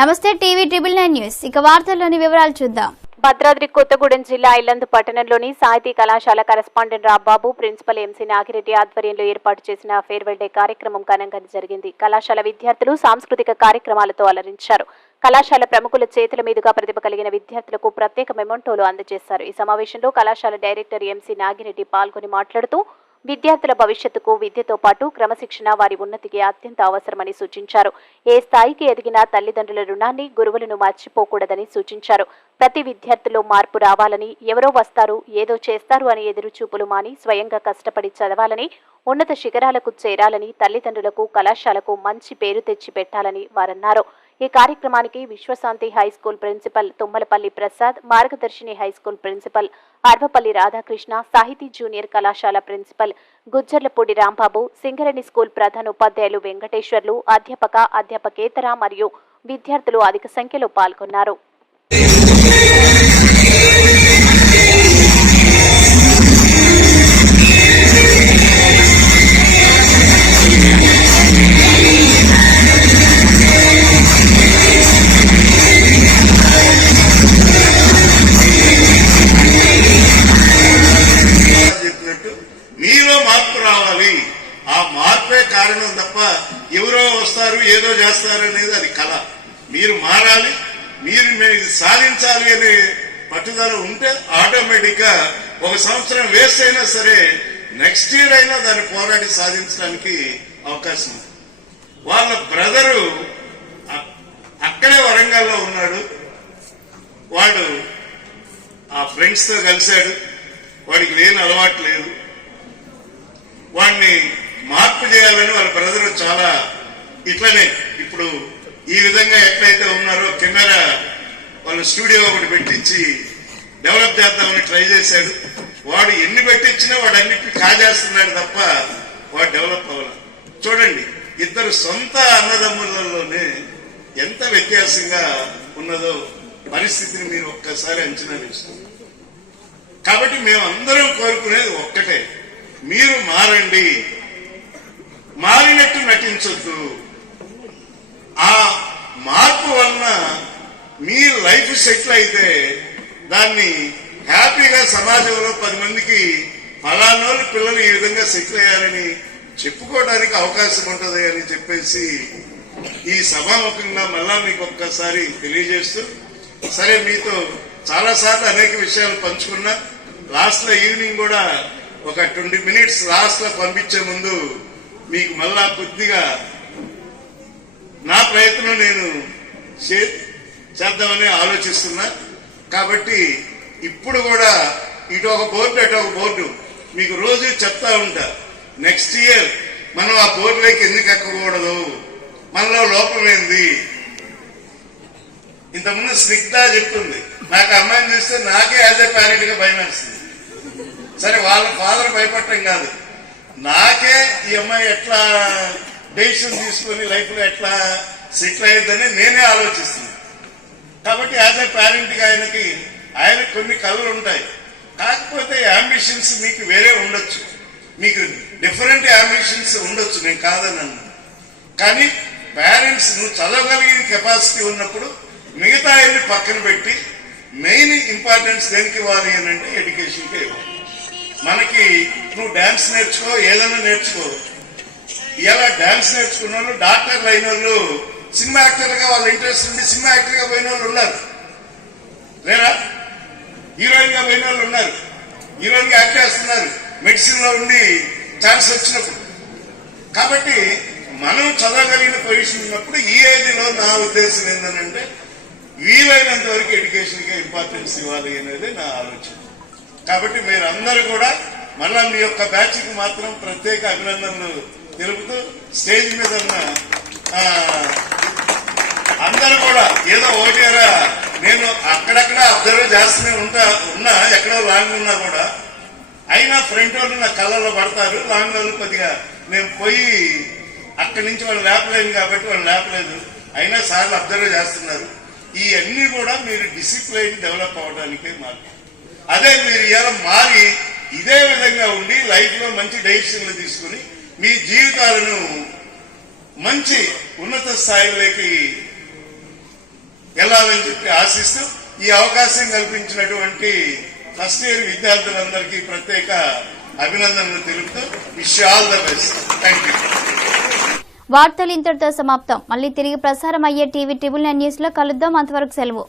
నమస్తే TV triple 9 news. ఇక వార్తల్లోని వివరాలు చూద్దాం. భద్రాద్రి కొత్తగూడెం జిల్లా ఇల్లందు పట్టణంలోని సాహితీ కళాశాల correspondent Rambabu, principal MC Nagireddy ఆధ్వర్యంలో ఏర్పాటు చేసిన ఫేర్వెల్ డే కార్యక్రమం ఘనంగా జరిగింది. కళాశాల విద్యార్థులు సాంస్కృతిక కార్యక్రమాలతో అలరించారు. కళాశాల ప్రముఖుల చేతుల మీదుగా ప్రతిభ కలిగిన విద్యార్థులకు ప్రత్యేక మెమోంటోలు అందజేశారు. ఈ సమావేశంలో కళాశాల డైరెక్టర్ ఎంసీ నాగిరెడ్డి పాల్గొని మాట్లాడుతూ విద్యార్థుల భవిష్యత్తుకు విద్యతో పాటు క్రమశిక్షణ వారి ఉన్నతికి అత్యంత అవసరమని సూచించారు. ఏ స్థాయికి ఎదిగినా తల్లిదండ్రుల రుణాన్ని, గురువులను మర్చిపోకూడదని సూచించారు. ప్రతి విద్యార్థిలో మార్పు రావాలని, ఎవరో వస్తారు ఏదో చేస్తారు అని ఎదురుచూపులు మాని స్వయంగా కష్టపడి చదవాలని, ఉన్నత శిఖరాలకు చేరాలని, తల్లిదండ్రులకు కళాశాలకు మంచి పేరు తెచ్చి పెట్టాలని వారన్నారు. ఈ కార్యక్రమానికి Vishwashanti high school principal Tummalapalli Prasad, Margadarshini high school principal Arvapalli Radhakrishna, Sahithi junior కళాశాల ప్రిన్సిపల్ గుజ్జర్లపూడి రాంబాబు, సింగరేణి స్కూల్ ప్రధాన ఉపాధ్యాయులు వెంకటేశ్వర్లు, అధ్యాపకేతర మరియు విద్యార్థులు అధిక సంఖ్యలో పాల్గొన్నారు. మీలో మార్పు రావాలి. ఆ మార్పే కారణం తప్ప ఎవరో వస్తారు ఏదో చేస్తారు అనేది అది కళ. మీరు మారాలి, మీరు సాధించాలి అనే పట్టుదల ఉంటే ఆటోమేటిక్ గా ఒక సంవత్సరం వేస్ట్ అయినా సరే నెక్స్ట్ ఇయర్ అయినా దాన్ని పోరాడి సాధించడానికి అవకాశం ఉంది. వాళ్ళ బ్రదరు అక్కడే వరంగల్లో ఉన్నాడు. వాడు ఆ ఫ్రెండ్స్ తో కలిశాడు. వాడికి లేని అలవాటు లేదు. వాడిని మార్పు చేయాలని వాళ్ళ బ్రదర్ చాలా ఇట్లనే ఇప్పుడు ఈ విధంగా ఎట్లయితే ఉన్నారో కెమెరా వాళ్ళ స్టూడియో ఒకటి పెట్టించి డెవలప్ చేద్దామని ట్రై చేశాడు. వాడు ఎన్ని పెట్టించినా వాడు అన్నిటిని కాజేస్తున్నాడు తప్ప వాడు డెవలప్ అవ్వాలి. చూడండి, ఇద్దరు సొంత అన్నదమ్ములలోనే ఎంత వ్యత్యాసంగా ఉన్నదో పరిస్థితిని మీరు ఒక్కసారి అంచనా వేసుకోండి. కాబట్టి మేమందరం కోరుకునేది ఒక్కటే, మీరు మారండి, మారినట్టు నటించొద్దు. ఆ మార్పు వలన మీ లైఫ్ సెటిల్ అయితే దాన్ని హ్యాపీగా సమాజంలో 10 మందికి ఫలానోళ్ళు పిల్లలు ఈ విధంగా సెటిల్ అయ్యారని చెప్పుకోవడానికి అవకాశం ఉంటుంది అని చెప్పేసి ఈ సభాముఖంగా మళ్ళా మీకు ఒక్కసారి తెలియజేస్తూ, సరే మీతో చాలా సార్లు అనేక విషయాలు పంచుకున్నా. లాస్ట్ లో ఈవినింగ్ కూడా ఒక 20 minutes లాస్ట్ లో పంపించే ముందు మీకు మళ్ళా కొద్దిగా నా ప్రయత్నం నేను చేద్దామని ఆలోచిస్తున్నా. కాబట్టి ఇప్పుడు కూడా ఇటు ఒక బోర్డు అటు ఒక బోర్డు మీకు రోజు చెప్తా ఉంటా. నెక్స్ట్ ఇయర్ మనం ఆ బోర్డులోకి ఎందుకు ఎక్కకూడదు, మనలో లోపం ఏంది. ఇంతకుముందు స్నిగ్ధ చెప్తుంది, నాకు అమ్మాయిని చూస్తే నాకే యాజ్ ఏ పేరెంట్ గా భయం వేస్తుంది. సరే, వాళ్ళ ఫాదర్ భయపడటం కాదు, నాకే ఈ అమ్మాయి ఎట్లా డెసిషన్ తీసుకుని లైఫ్ లో ఎట్లా సెటిల్ అయ్యిందని నేనే ఆలోచిస్తున్నాను. కాబట్టి యాజ్ ఏ పేరెంట్ గా ఆయనకు కొన్ని కళలు ఉంటాయి. కాకపోతే అంబిషన్స్ మీకు వేరే ఉండొచ్చు, మీకు డిఫరెంట్ అంబిషన్స్ ఉండొచ్చు, నేను కాదన్నాను. కానీ పేరెంట్స్ నువ్వు చదవగలిగిన కెపాసిటీ ఉన్నప్పుడు మిగతా అన్ని పక్కన పెట్టి మెయిన్ ఇంపార్టెన్స్ దేనికి ఇవ్వాలి అని అంటే ఎడ్యుకేషన్కే ఇవ్వాలి. మనకి నువ్వు డాన్స్ నేర్చుకో, ఏదైనా నేర్చుకో. ఇలా డాన్స్ నేర్చుకున్న వాళ్ళు, డాక్టర్లు అయిన వాళ్ళు, సినిమా యాక్టర్ గా వాళ్ళ ఇంట్రెస్ట్ ఉండి సినిమా యాక్టర్ గా పోయిన వాళ్ళు ఉన్నారు, లేరా? హీరోయిన్ గా పోయిన వాళ్ళు ఉన్నారు, హీరోయిన్ గా యాక్ట్ చేస్తున్నారు మెడిసిన్ లో ఉండి ఛాన్స్ వచ్చినప్పుడు. కాబట్టి మనం చదవగలిగిన పొజిషన్ ఉన్నప్పుడు ఈ ఏజ్ లో నా ఉద్దేశం ఏంటంటే వీలైనంత వరకు ఎడ్యుకేషన్ కి ఇంపార్టెన్స్ ఇవ్వాలి అనేది నా ఆలోచన. కాబట్టి మీరందరూ కూడా మళ్ళా మీ యొక్క బ్యాచ్ కి మాత్రం ప్రత్యేక అభినందనలు తెలుపుతూ, స్టేజ్ మీద ఉన్న అందరూ కూడా ఏదో ఓటేరా, నేను అక్కడక్కడ అబ్జర్వ్ చేస్తూనే ఉన్నా ఎక్కడో లాంగ్ ఉన్నా కూడా, అయినా ఫ్రంట్ వాళ్ళు నా కళ్ళలో పడతారు. లాంగ్ వాళ్ళు కొద్దిగా నేను పోయి అక్కడి నుంచి వాళ్ళు లేపలేను కాబట్టి వాళ్ళు లేపలేదు, అయినా సార్లు అబ్జర్వ్ చేస్తున్నారు. ఇవన్నీ కూడా మీరు డిసిప్లైన్ డెవలప్ అవడానికే మార్గం. అదే మీరు ఇలా మారి ఇదే విధంగా ఉండి లైఫ్ లో మంచి డెసిషన్లు తీసుకుని మీ జీవితాలను మంచి ఉన్నత స్థాయిలోకి వెళ్ళాలని చెప్పి ఆశిస్తూ ఈ అవకాశం కల్పించినటువంటి ఫస్ట్ ఇయర్ విద్యార్థులందరికీ ప్రత్యేక అభినందనలు తెలుపుతూ wish all the best. Thank you. వార్తలు ఇంతటితో సమాప్తం. మళ్ళీ తిరిగి ప్రసారం అయ్యే టీవీ 9 న్యూస్ లో కలుద్దాం. అంతవరకు సెలవు.